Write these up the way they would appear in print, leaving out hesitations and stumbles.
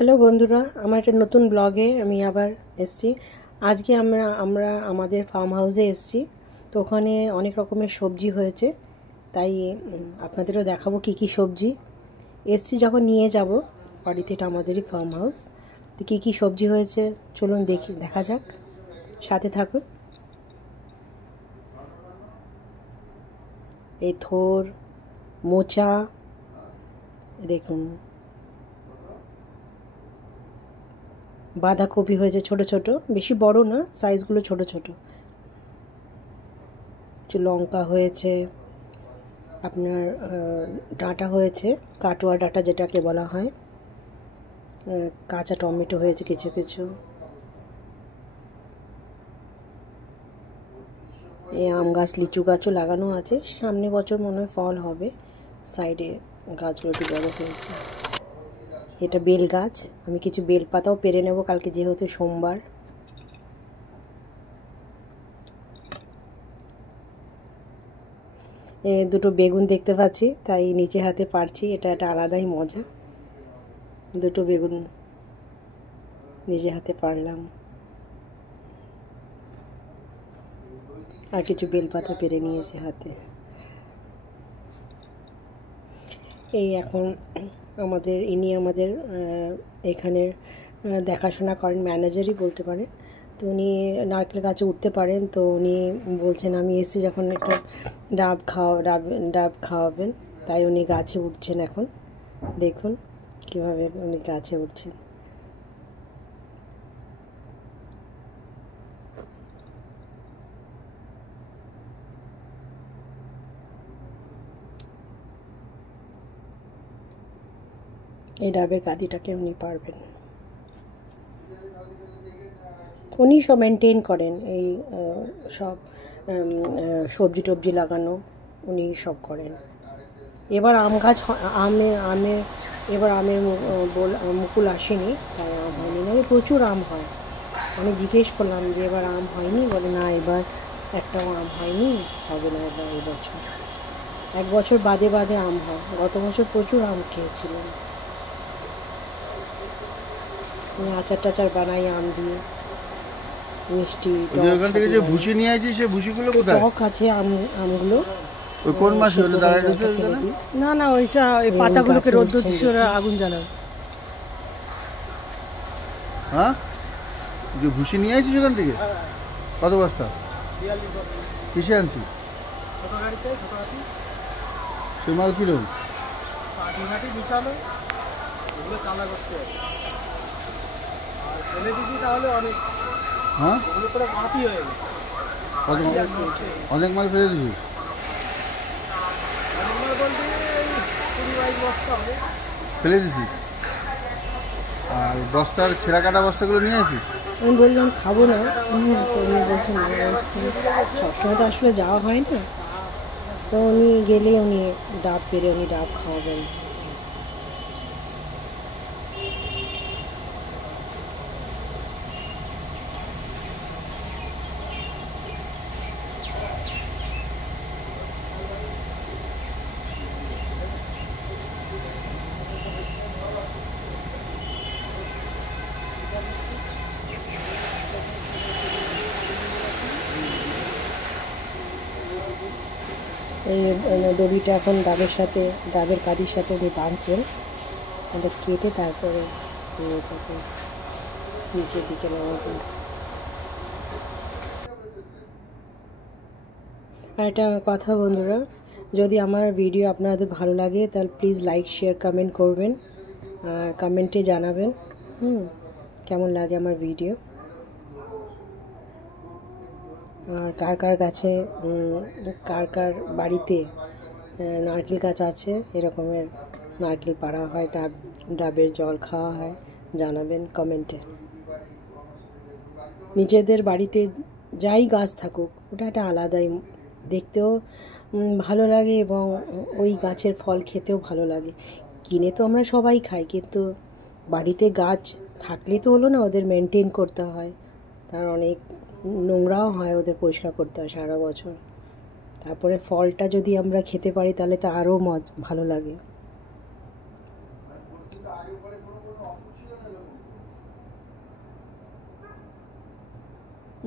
Hello বন্ধুরা, আমার একটা নতুন ব্লগে আমি আবার এসেছি। আজকে আমরা আমাদের ফার্ম হাউসে এসেছি। তো ওখানে অনেক রকমের সবজি হয়েছে, তাই আপনাদেরও দেখাবো কি কি সবজি এসেছি। যখন নিয়ে যাব বাড়িতে, এটা আমাদেরই ফার্ম হাউস, তো কী কী সবজি হয়েছে চলুন দেখা যাক, সাথে থাকুন। এই থোর, মোচা, দেখুন বাঁধাকপি হয়েছে ছোট ছোট, বেশি বড় না, সাইজগুলো ছোট ছোট। কিছু লঙ্কা হয়েছে, আপনার ডাঁটা হয়েছে, কাটোয়া ডাঁটা যেটাকে বলা হয়, কাঁচা টমেটো হয়েছে কিছু কিছু, এই আম গাছ লিচু গাছও লাগানো আছে, সামনে বছর মনে হয় ফল হবে। সাইডে গাছগুলো একটু বড় হয়েছে। এটা বেল গাছ, আমি কিছু বেল পাতাও পেরে নেব কালকে যেহেতু সোমবার। দুটো বেগুন দেখতে পাচ্ছি, তাই নিচে হাতে পারছি, এটা একটা আলাদাই মজা। দুটো বেগুন নিজে হাতে পারলাম, আর কিছু বেলপাতা পেরে নিয়েছে হাতে। এই এখন ইনি আমাদের এখানের দেখাশোনা করেন, ম্যানেজারই বলতে পারেন। তো উনি নারকেল গাছে উঠতে পারেন, তো উনি বলছেন আমি এসেছি যখন একটা ডাব খাওয়াবেন, তাই উনি গাছে উঠছেন এখন। দেখুন কীভাবে উনি গাছে উঠছেন। এই ডাবের কাঁদিটাকে উনি পারবেন, উনি সব মেনটেন করেন, এই সব সবজি টবজি লাগানো উনি সব করেন। এবার আম গাছ এবার আমের মুকুল আসেনি, তাই আম হয়নি, নাহলে প্রচুর আম হয়। আমি জিজ্ঞেস করলাম যে এবার আম হয়নি, বলে না এবার একটাও আম হয়নি, হবে না এবার, এবছর 1 বছর বাদে বাদে আম হয়। গত বছর প্রচুর আম খেয়েছিলাম, আচার টাচার বানাই আম দিয়ে, মিষ্টি ওখান থেকে যে ভুসি নিয়ে আসি, সে ভুসিগুলো কোথায়? টক আছে আমগুলো। ওই কোন মাসে হলো দাঁড়ায় রয়েছে? না না, ওইটা ওই পাতাগুলোকে রোদ দিচ্ছে, ওরা আগুন জ্বালাবে। হ্যাঁ, যে ভুসি নিয়ে আসি সেখান থেকে কত বস্তা? কিসে আনছি? সে মাল কিরকম? হ্যাঁ, অনেক মাল ফেলে দিবি? ফেলে দিছি। আর বস্তার ছেঁড়া কাটা বস্তাগুলো নিয়ে আসি। আমি বললাম খাবো না, তো উনি বলছেন সবসময় তো আসলে যাওয়া হয় না, তো উনি গেলে উনি ডাব পেরে উনি ডাব খাওয়াবেন। এই দড়িটা এখন ডাবের কাঠির সাথে উনি বাঁধছেন, ওটা কেটে তারপরে এটাকে নিচের দিকে নামাবেন। আর একটা কথা বন্ধুরা, যদি আমার ভিডিও আপনাদের ভালো লাগে তাহলে প্লিজ লাইক শেয়ার কমেন্ট করবেন, আর কমেন্টে জানাবেন কেমন লাগে আমার ভিডিও। আর কার বাড়িতে নারকেল গাছ আছে, এরকমের নারকেল পাড়া হয়, ডাবের জল খাওয়া হয়, জানাবেন কমেন্টে। নিজেদের বাড়িতে যাই গাছ থাকুক, ওটা একটা আলাদাই, দেখতেও ভালো লাগে এবং ওই গাছের ফল খেতেও ভালো লাগে। কিনে তো আমরা সবাই খাই, কিন্তু বাড়িতে গাছ থাকলে তো হলো না, ওদের মেনটেন করতে হয়, তার অনেক নোংরাও হয়, ওদের পরিষ্কার করতে হয় সারা বছর। তারপরে ফলটা যদি আমরা খেতে পারি তাহলে তো আরও ভালো লাগে।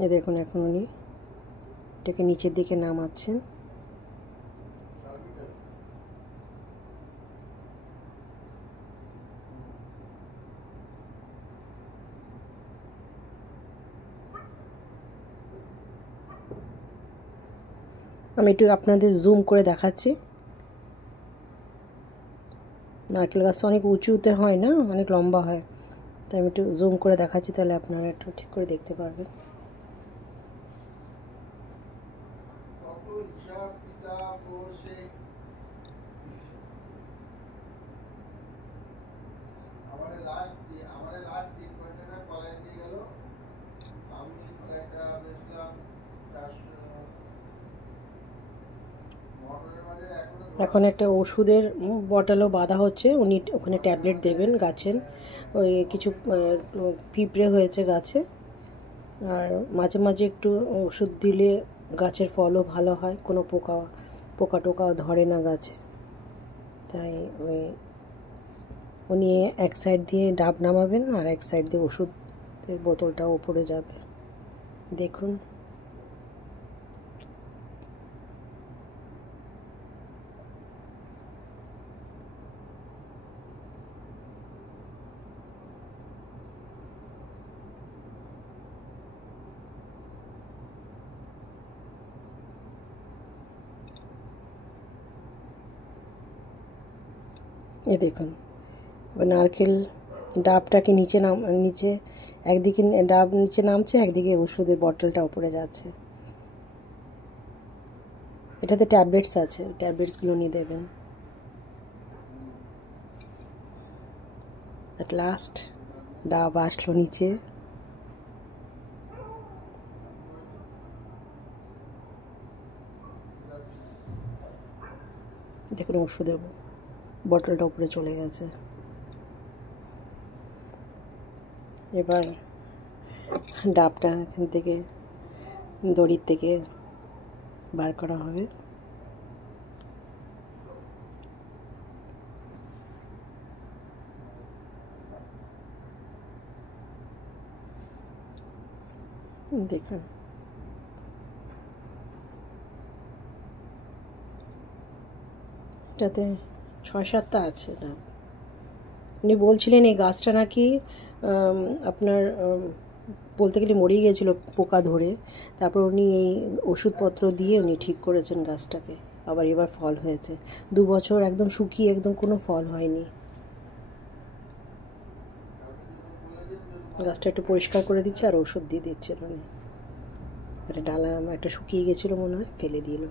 এ দেখুন এখন উনি এটাকে নিচের দিকে নামাচ্ছেন। আমি একটু আপনাদের জুম করে দেখাচ্ছি। নারকেল গাছটা অনেক উঁচুতে হয় না, অনেক লম্বা হয়, তাই আমি একটু জুম করে দেখাচ্ছি, তাহলে আপনারা একটু ঠিক করে দেখতে পারবেন। এখন একটা ওষুধের বটলও বাঁধা হচ্ছে, উনি ওখানে ট্যাবলেট দেবেন গাছের। ওই কিছু পিঁপড়ে হয়েছে গাছে, আর মাঝে মাঝে একটু ওষুধ দিলে গাছের ফলও ভালো হয়, কোনো পোকা টোকাও ধরে না গাছে। তাই উনি এক সাইড দিয়ে ডাব নামাবেন আর এক সাইড দিয়ে ওষুধের বোতলটাও উপরে যাবে। দেখুন এ দেখুন নারকেল ডাবটাকে নিচে একদিকে ডাব নিচে নামছে, একদিকে ওষুধের বটলটা উপরে যাচ্ছে। এটাতে ট্যাবলেটস আছে, ট্যাবলেটসগুলো নিয়ে দেবেন। অ্যাট লাস্ট ডাব আসলো নিচে। দেখুন ওষুধের বটলটা উপরে চলে গেছে। এবার ডাবটা এখান থেকে দড়ির থেকে বার করা হবে। দেখুন এটাতে 6-7টা আছে ডাব। উনি বলছিলেন এই গাছটা নাকি আপনার বলতে গেলে মরেই গেছিলো পোকা ধরে, তারপর উনি এই ওষুধপত্র দিয়ে উনি ঠিক করেছেন গাছটাকে, আবার এবার ফল হয়েছে। 2 বছর একদম শুকিয়ে একদম কোনো ফল হয়নি। গাছটা একটু পরিষ্কার করে দিচ্ছে আর ওষুধ দিয়ে দিচ্ছেন উনি। একটা ডালা একটা শুকিয়ে গেছিলো মনে হয়, ফেলে দিল।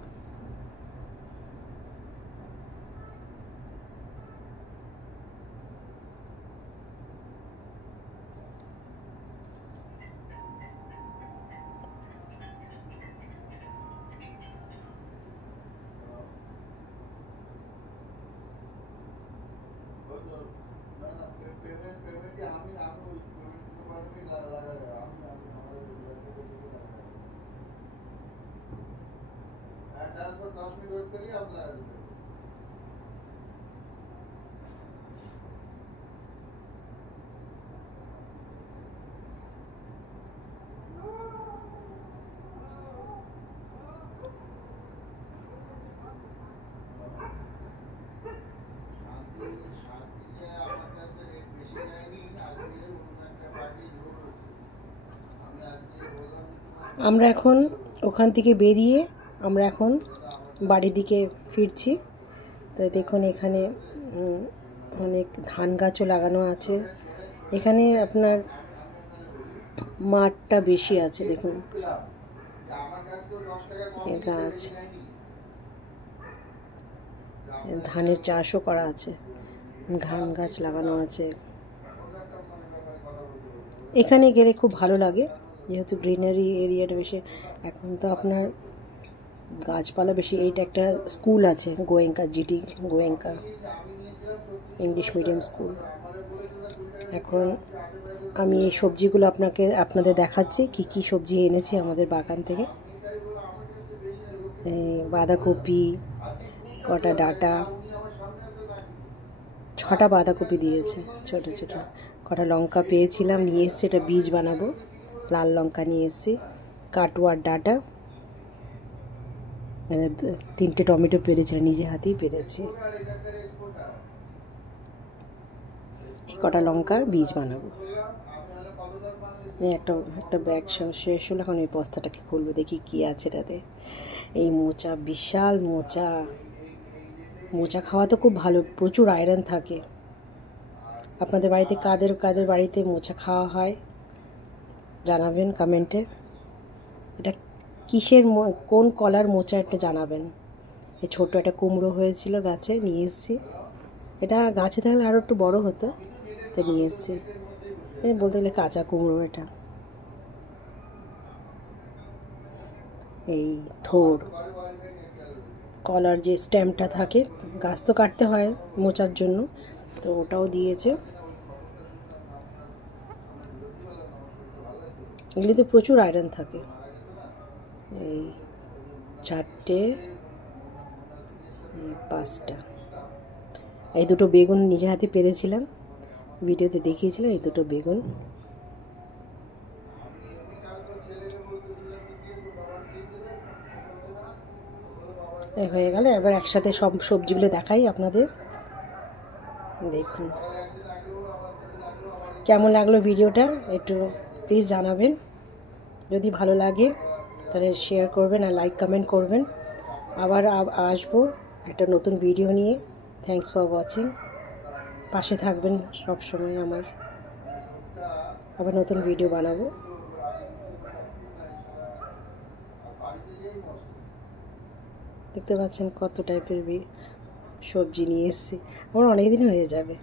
আমরা এখন ওখান থেকে বেরিয়ে আমরা এখন বাড়ির দিকে ফিরছি। তো দেখুন এখানে অনেক ধান গাছও লাগানো আছে। এখানে আপনার মাঠটা বেশি আছে, দেখুন গাছ, ধানের চাষও করা আছে, ধান গাছ লাগানো আছে। এখানে গেলে খুব ভালো লাগে, যেহেতু গ্রিনারি এরিয়াটা বেশি। এখন তো আপনার গাছপালা বেশি। এইটা একটা স্কুল আছে, Goenka, GT Goenka English medium school. এখন আমি এই সবজিগুলো আপনাদের দেখাচ্ছি, কি কি সবজি এনেছি আমাদের বাগান থেকে। এই বাঁধাকপি, কটা ডাঁটা, 6টা বাঁধাকপি দিয়েছে ছোট ছোট। কটা লঙ্কা পেয়েছিলাম, নিয়ে এসছি, এটা বীজ বানাবো। লাল লঙ্কা নিয়ে এসছি, কাটুয়ার ডাটা, 3টে টমেটো পেরেছিলাম, নিজে হাতেই পেরেছি। কটা লঙ্কা বীজ বানাবো। একটা ব্যাগ শেষ হলো, এখন এই বস্তাটাকে খুলবো, দেখি কি আছে এটাতে। এই মোচা, বিশাল মোচা। মোচা খাওয়া তো খুব ভালো, প্রচুর আয়রন থাকে। আপনাদের বাড়িতে কাদের কাদের বাড়িতে মোচা খাওয়া হয় জানাবেন কমেন্টে। এটা কিসের কোন কলার মোচা একটু জানাবেন। এই ছোট একটা কুমড়ো হয়েছিল গাছে, নিয়ে এসেছি। এটা গাছে থাকলে আরও একটু বড় হতো, তো নিয়ে এসেছি। বলতে গেলে কাঁচা কুমড়ো এটা। এই থোর, কলার যে স্ট্যাম্পটা থাকে, গাছ তো কাটতে হয় মোচার জন্য, তো ওটাও দিয়েছে। এগুলিতে প্রচুর আয়রন থাকে। এই 4টে, 5টা। এই 2টো বেগুন নিজে হাতে পেরেছিলাম, ভিডিওতে দেখিয়েছিলাম। এই 2টো বেগুন। হয়ে গেল। এবার একসাথে সব সবজিগুলো দেখাই আপনাদের। দেখুন কেমন লাগলো ভিডিওটা, একটু প্লিজ জানাবেন। যদি ভালো লাগে তাহলে শেয়ার করবেন আর লাইক কমেন্ট করবেন। আবার আসবো একটা নতুন ভিডিও নিয়ে। Thanks for watching. পাশে থাকবেন সব সময় আমার। আবার নতুন ভিডিও বানাবো। দেখতে পাচ্ছেন কত টাইপের সবজি নিয়ে এসেছি, আমার অনেক দিন হয়ে যাবে।